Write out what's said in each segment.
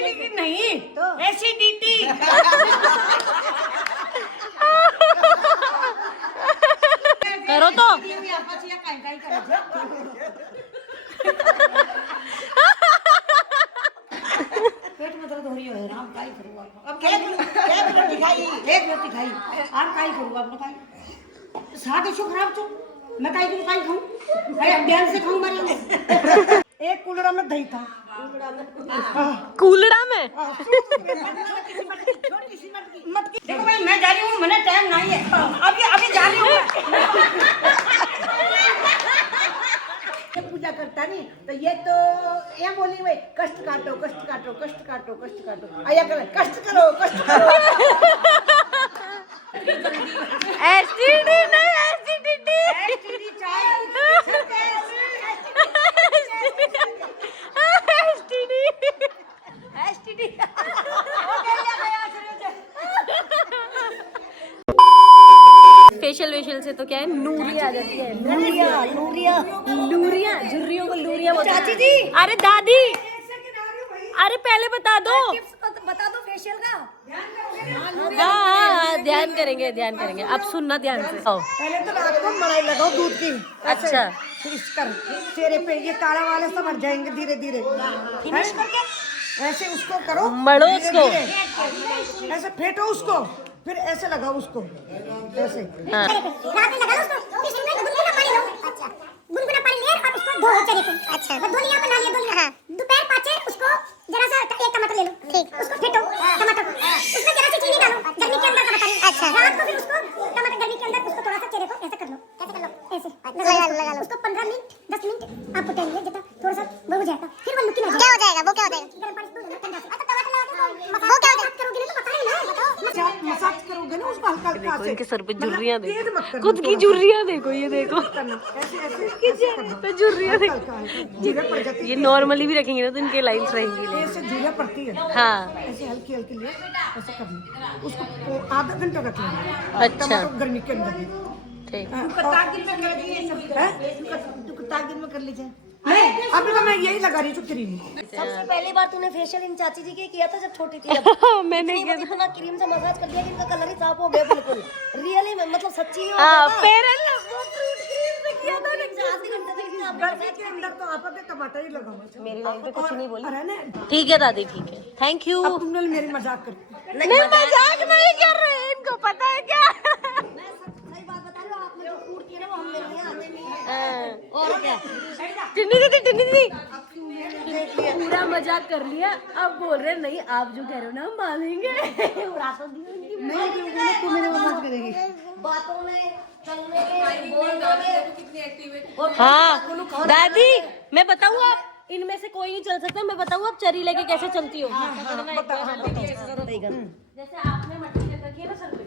Acidity नहीं तो acidity. करो तो पेट में दर्द हो रही है राम काई करूँ अब एक रोटी खाई आप काई करूँ आप बताइए साथ शो खराब तो मैं काई खाऊं अरे ध्यान से खाऊं मारे एक कूलड़ा में दही था कूलड़ा में मटकी देखो भाई मैं जा रही हूँ मैंने टाइम नहीं है अभी जा रही हूँ पूजा करता नहीं तो ये तो ये बोली भाई कष्ट काटो आया कर कष्ट करो एसिडिटी नहीं एसिडिटी फेशियल से तो क्या है नूरिया आ जाती है लूरिया झुर्रियों को लूरिया बोलते हैं। चाची जी अरे दादी अरे पहले बता दो फेशियल का हाँ ध्यान करेंगे अब सुनना ध्यान से पहले तो रात को मलाई लगाओ दूध की अच्छा फिर इस कर चेहरे पे ये काला वाले सब हट जाएंगे धीरे धीरे फिनिश करके ऐसे उसको करो मड़ो धीरे उसको धीरे। ऐसे फेंटो उसको फिर ऐसे लगाओ उसको ऐसे हाँ। रात में लगा लो उसको फिर सुबह गुनगुना पानी लो अच्छा गुनगुना पानी ले और उसको धो चले तुम अच्छा और धो लिया बना लिया धो लिया दोपहर पाचे उसको जरा सा एक टमाटर ले लो ठीक उसको फेंटो टमाटर को उसमें जरा सी चीनी डालो गर्मी के अंदर का बता रही हूं अच्छा रात को फिर उसको टमाटर गर्मी के अंदर उसको थोड़ा सा चेहरे को ऐसे कर लो ऐसे लगा लो उसको 15 मिनट 10 मिनट आपको टाइम है जितना थोड़ा सा वो हो जाएगा फिर वो लुकी ना क्या हो जाएगा वो क्या हो जाएगा गर्म पानी से ठंडा से टमाटर लगा के वो क्या हो जाएगा करोगे ना तो पता नहीं ना बताओ मसाज करोगे ना उसको हल्का हल्का देखो से इनके सर पे झुर्रियां तेज मत देखो करना, खुद की थोड़ा। झुर्रियां देखो ये देखो ऐसे ऐसे पे झुर्रियां देखो हल्का हल्का झुर्रियां पड़ जाती ये है नॉर्मली भी रखेंगे ना तो इनके लाइंस रहेंगी ऐसे झुर्रियां पड़ती है हाँ ऐसे हल्की हल्की लिए ऐसे करना उसको आधा घंटा रख लेना अच्छा। टमाटर गर्मी के अंदर ठीक तागिन में कर लीजिए नहीं अभी तो मैं यही लगा रही हूँ क्रीम सबसे पहली बार तूने फेशियल इन चाची जी के किया था जब छोटी थी मैंने इतना क्रीम से मसाज कर दिया कि इनका कलर ही साफ हो गया बिल्कुल रियली में मतलब सच्ची हो हाँ गया पेरल वो फ्रूट क्रीम से किया था ना आधे घंटे तक इतना गर्मी के अंदर तो आप अभी टमाटर ही लगाओ मेरी लाइन पे कुछ नहीं बोली अरे ना ठीक है दादी ठीक है थैंक यू अब तुमने मेरी मजाक कर नहीं मजाक नहीं कर रहे इनको पता है क्या मैं सही बात बता रही हूँ आपने जो फ्रूट किया ना वो हम मेरे लिए आते नहीं है और क्या टिन्नी दी पूरा मजाक कर लिया अब बोल रहे नहीं आप जो कह रहे हो ना हम मानेंगे उड़ा तो दी उनकी नहीं क्योंकि तू मेरे मसाज करेगी बातों में चलने में बोलने में हाँ दादी मैं बताऊँ आप इनमें से कोई नहीं चल सकता मैं बताऊँ आप चरी लेके कैसे चलती हो जैसे आपने मटकी ले रखी है ना सर पे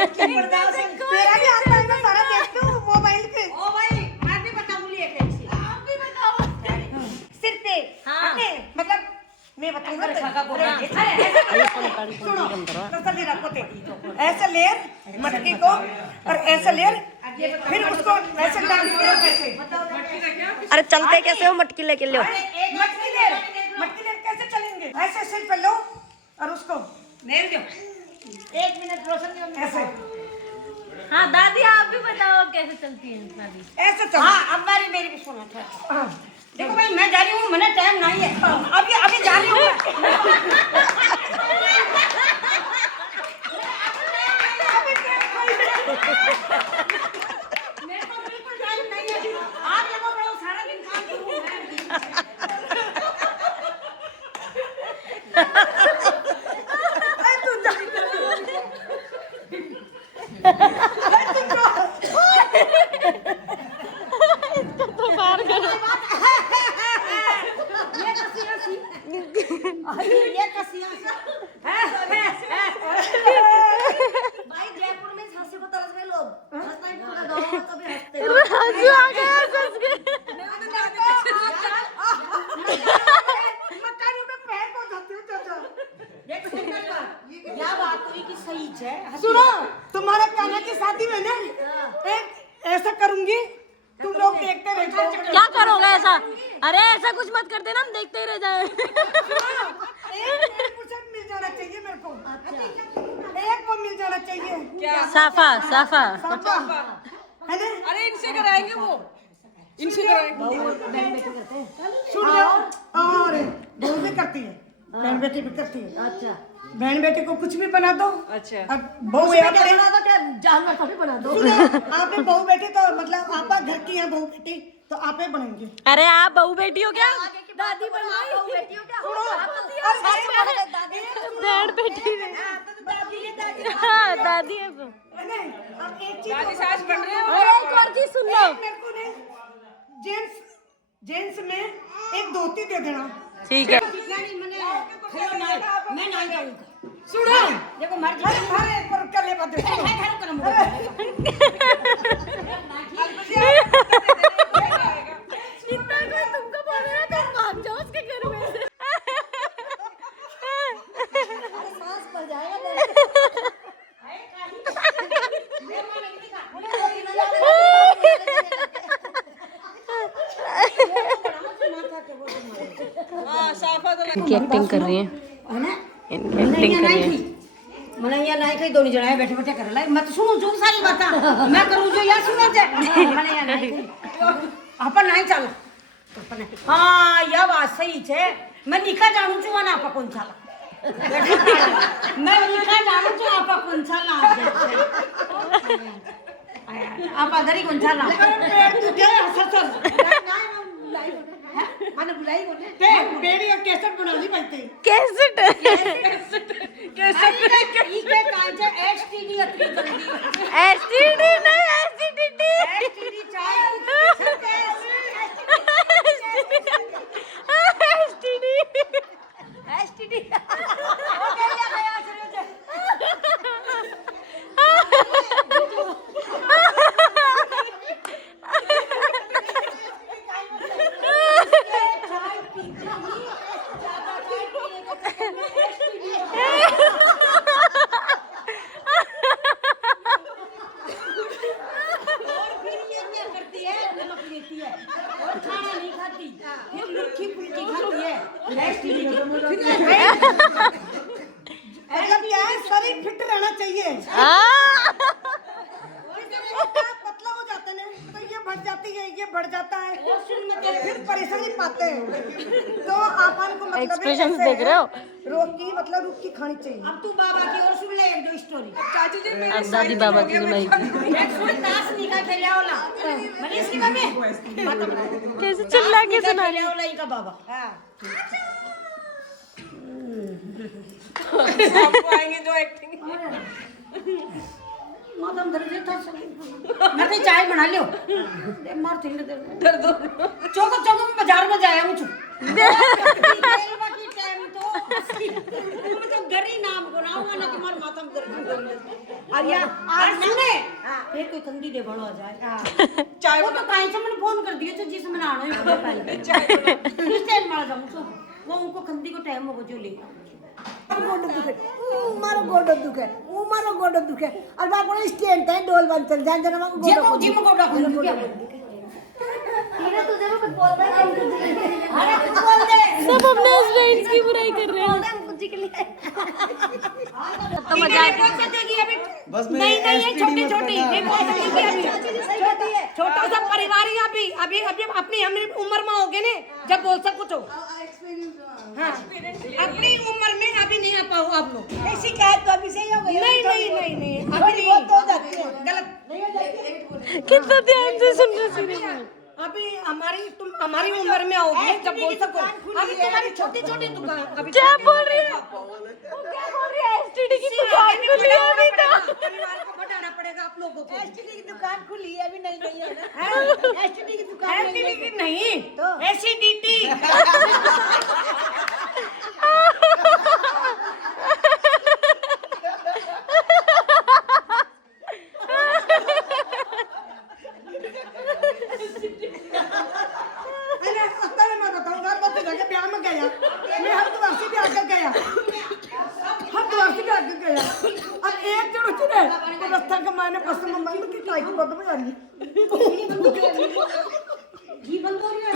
तेरा भी आता है ना सारा देखती हूँ मोबाइल पे ओ भाई मैं भी बताऊंगी एक ऐसी आप भी बताओ सिर पे हाँ। मतलब मैं बताऊंगा सुनो तसल्ली रखो ते ऐसे लेर मटकी को और ऐसे लेर फिर उसको ऐसे डाल दो ऐसे अरे चलते कैसे हो मटकी लेके लो मटकी लेर कैसे चलेंगे ऐसे सिर पे लो और उसको नेल दो 1 मिनट रोशन ऐसे हाँ दादी आप भी बताओ कैसे चलती है दादी ऐसे चलो हां अब मेरी भी सुनो हाँ। देखो भाई मैं जा रही हूँ मैंने टाइम नहीं है अभी जा रही हूँ मेरे को बिल्कुल टाइम नहीं है आप लोगों को सारा दिन काम करूँ तो बाहर करो ये कसियां भाई जयपुर में हंसी को तरस गए लोग हंसना ही पूरा गाँव में कभी हंसते हंसू आ गया हंस गए मकानी में पैर को धोती हूँ चाचा क्या बात हुई कि सही है सुनो तुम्हारे कान्हा की शादी में ना एक ऐसा करूंगी तुम लोग देखते रह जाओ। क्या करोगे ऐसा? अरे ऐसा कुछ मत कर देना, हम देखते ही रह जाए। एक मिल जाना चाहिए मेरे को। एक वो मिल जाना चाहिए। क्या? साफा साफा है ना? अरे इनसे कराएंगे वो, इनसे कराएंगे। सुन लो, और बहू भी करती है, बहन बेटी भी करती है। अच्छा, बहन बेटी को कुछ भी बना दो। अच्छा, अब बहू जानवर कभी बना दो। आप बहू बेटी तो मतलब आप घर की हैं बहू बेटी तो आप ही बनेंगे। अरे आप बहू बेटी हो क्या? दादी बनवाई बहू बेटी हो क्या? बहन बेटी हाँ दादी है वो। अब एक चीज दादी सास बन रहे हो। अरे एक और चीज सुन लो। मेरे को ने जेंट्स में एक धोती दे देना। ठीक है। मैं नहीं जाऊंगा। सुनो, देखो मर्जी हर एक पर कर ले बात। इतना कोई तुमको बोल रहा है तो भाग जाओ उसके घर में से। सांस पड़ जाएगा इनकी एक्टिंग कर रही है, इनकी एक्टिंग कर रही है। મને અહીંયા નાઈ કઈ દોની જણાય બેઠે બેઠે કરે લે મત સુનું જો સારી વાત मैं करूं जो या सुनो जे મને અહીંયા નાઈ આપણ નાઈ ચાલ हां या बात सही छे मैं निका जानू છું અને આપા કોણ ચાલ मैं निका जानू છું આપા કોણ ચાल आपा घरी कोण चाल तू क्या हसत माने बुलाई कोने ते बेड़ी और कैसेट बना ली बनते कैसेट ई के कांचे एसटीडी अतरी जल्दी एसटीडी नहीं एसटीडी एसटीडी चाय एसटीडी एसटीडी ओ गया गया सरोज मतलब क्या है शरीर फिट रहना चाहिए पतला हो जाते हैं तो ये बढ़ जाती है ये बढ़ जाता है तो फिर परेशानी पाते हैं तो आप को मतलब एक्सप्रेशन देख रहे हो रुक की खानी चाहिए अब तू बाबा की और सुन ले एक दो स्टोरी चाची जी अब दादी बाबा की सुनाई एक सुन दास निकाल के ले आओला मनीष की मम्मी कैसे चिल्ला के सुना ले आओला इनका बाबा हां आपको आएंगे जो एक्टिंग। मदम दर्द था मैं भी चाय बना लियो दे मार थिंग दे दर्द चौक चौक में बाजार में जाया हूं देलवा की टाइम तो मतलब गरी नाम को ना हुआ ना कि मार माथा में दर्द और या आज सुने फिर कोई कंदी दे बनो आ जाए चाय वो तो काई से मैंने फोन कर दिया तो जिस में आना ही काई चाय इस टाइम मार जाऊं तो वो उनको कंदी को टाइम हो जो ले गोड दुखे मारो गोड दुखे मारो गोड दुखे और बा कोई स्टैंड है डोल बन चल जान जना को गोड जिम गोड़ा तुझे वो कुछ बोल रहा है अरे कुछ बोल दे सब अपने फ्रेंड्स की बुराई कर रहे हैं। मुझे के लिए तो मजा बस नहीं नहीं ये छोटी छोटी ये बहुत छोटी अभी छोटा सा परिवार ही अभी अभी अभी अपनी हमारी उम्र में हो गए ने जब बोल सको तो हाँ अपनी उम्र में अभी नहीं आ पाओ आप लोग ऐसी शिकायत तो अभी से ही हो गई नहीं नहीं नहीं नहीं अभी नहीं तो जाती है गलत कितना ध्यान से सुन रहे सुन अभी तुम हमारी उम्र में आओगे जब बोल सको अभी तुम्हारी छोटी छोटी दुकान अभी क्या बोल रही है वो क्या बोल रही है एसटीडी की दुकान खुली है अभी तो परिवार को बढ़ाना पड़ेगा आप लोगों को एसटीडी की दुकान खुली है अभी नहीं गई है ना एसटीडी की दुकान एसटीडी की नहीं तो एसटीडी फोटो बना ली घी बंद हो रही है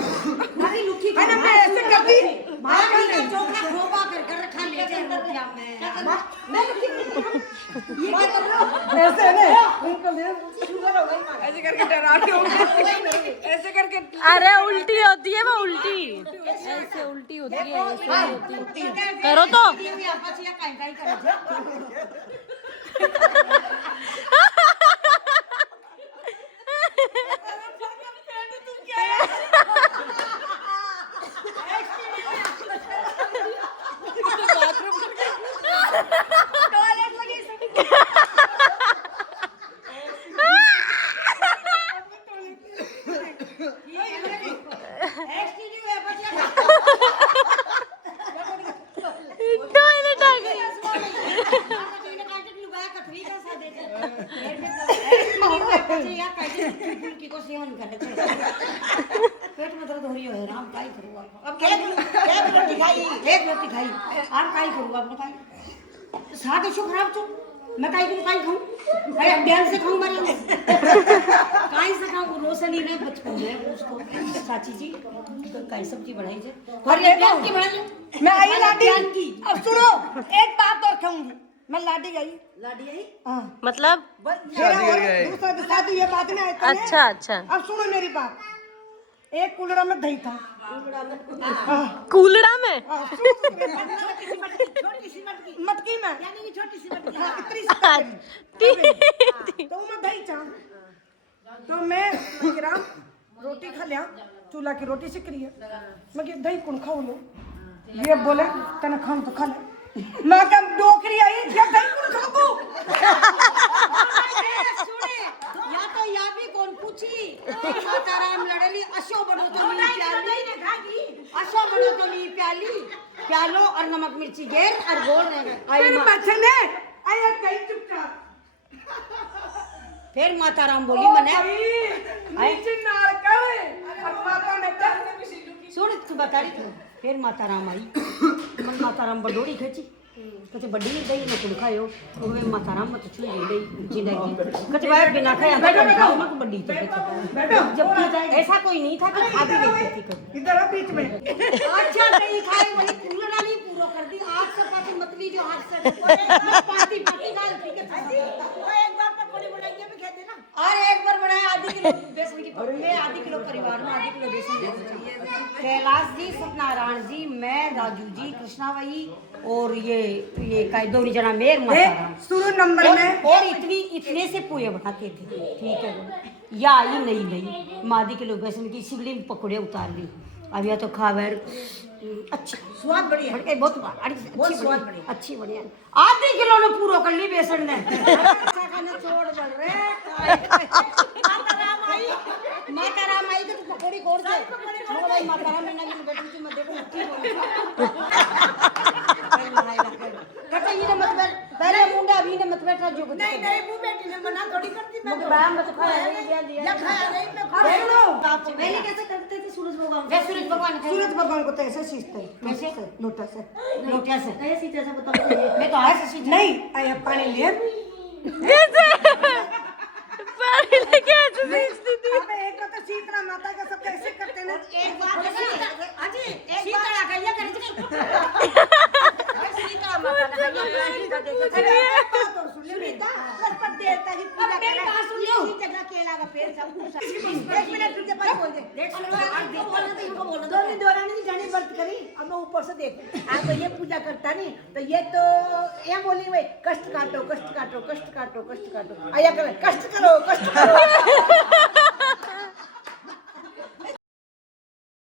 अरे लुकी है ना, मैं ऐसे करती माया का चोखा खोपा कर रखा ले जाए मुखिया मैं लुकी ये क्या कर रहे हो ऐसे नहीं अंकल ये शुगर हो गई ऐसे करके डरा के ऐसे करके अरे उल्टी होती है वो, उल्टी ऐसे उल्टी होती है, ऐसे होती है। करो तो टॉयलेट आ गई। पेट में दर्द हो रही है राम काई करूँ अब एक रोटी खाई आप काई करूँ आप खाई साथ शो खराब तो मैं काई खाऊं अरे अभियान से खाऊं मारी काई से खाऊं रोशनी ने बचपन में उसको चाची जी तो काई सब्जी बनाई जे और ये प्याज की बनाई मैं आई लाडी की अब सुनो एक बात और कहूंगी मैं लाडी आई हाँ मतलब दूसरा दिखा दी ये बात में आए थे। अच्छा अच्छा, अब सुनो मेरी बात, एक कूलरा में दही था कूलड़ा में मटकी में छोटी सी मटकी हाँ, इतनी सी तो मैं दही चाह तो मैं रोटी खा लिया चूल्हा की रोटी सिक रही है मैं दही कौन खाऊ लो ये बोले तेने खाऊं तो खा ले मैं कब डोकरी आई या दही कौन खाऊ या तो या भी कौन पूछी माताराम लड़ली अशो बनो तो ली प्याली अशो बनो तो ली प्याली प्यालो और नमक मिर्ची घेर और गोल रहेगा फिर बचने आया कहीं चुपचाप फिर माताराम बोली मने नीचे नार करे अब माता ने सुन तू बता रही थी फिर माताराम आई मन माताराम बडोरी खची कचे बड़ी दही न कुड़ खायो तो मैं माताराम मत छुई दही जिंदगी कचे बाहर बिना खाया बैठो खाओ मत बड़ी तो जब ऐसा कोई नहीं था कि खा भी लेती थी कभी इधर आ बीच में अच्छा नहीं खाए वही फूलना नहीं पूरा कर दी आज से पाती मतली जो हाथ से पाती गाल ठीक है एक बार पर बड़ी बनाइए भी कहते ना और एक बार बनाया आधी किलो बेसन की मैं आधी किलो परिवार में आधी किलो बेसन चाहिए कैलाश जी सत्यनारायण जी मैं राजू जी कृष्णा भाई और ये कायदोरी जना मेर माता शुरू नंबर में और इतने से पूरे बनाते थे ठीक है या आई नहीं मादी किलो बेसन की शिवली में पकौड़े उतार ली अब या तो खावर अच्छी स्वाद बढ़िया है बहुत स्वाद बढ़िया अच्छी बढ़िया आधी किलो ने पूरा कर ली बेसन ने अच्छा खाना छोड़ बढ़ रहे माता राम आई तो पकौड़ी खोर से नो भाई माता राम ने ना बैठी थी मैं देखो कटा ये मत पहले मुंडा अभी ने मत बैठा जो नहीं वो बेटी ने मना थोड़ी करती मैं बाहर मत खाया नहीं दिया खाया नहीं मैं खा लो पहले कैसे करते थे सूरज भगवान को तो ऐसे सींचते हैं कैसे लोटा से कैसे सींचते से बताओ मैं तो ऐसे सींच नहीं आया पानी ले कैसे पानी लेके ऐसे सींचती थी। अबे एक तो शीतला माता का सब कैसे करते ना एक बात अजी एक बात आ गई कर दी सीता माता ने गैया तो सुन ले बेटा पर देवता की पूजा कर पास सुन लो जगह केला का पेड़ सब कुछ 1 मिनट रुक के पास बोल दे देख लो आज देखो ना तो इनको बोल दो दौरान नहीं जाने व्रत करी अब मैं ऊपर से देख आप तो ये पूजा करता नहीं तो ये तो ये बोली भाई कष्ट काटो आया कर कष्ट करो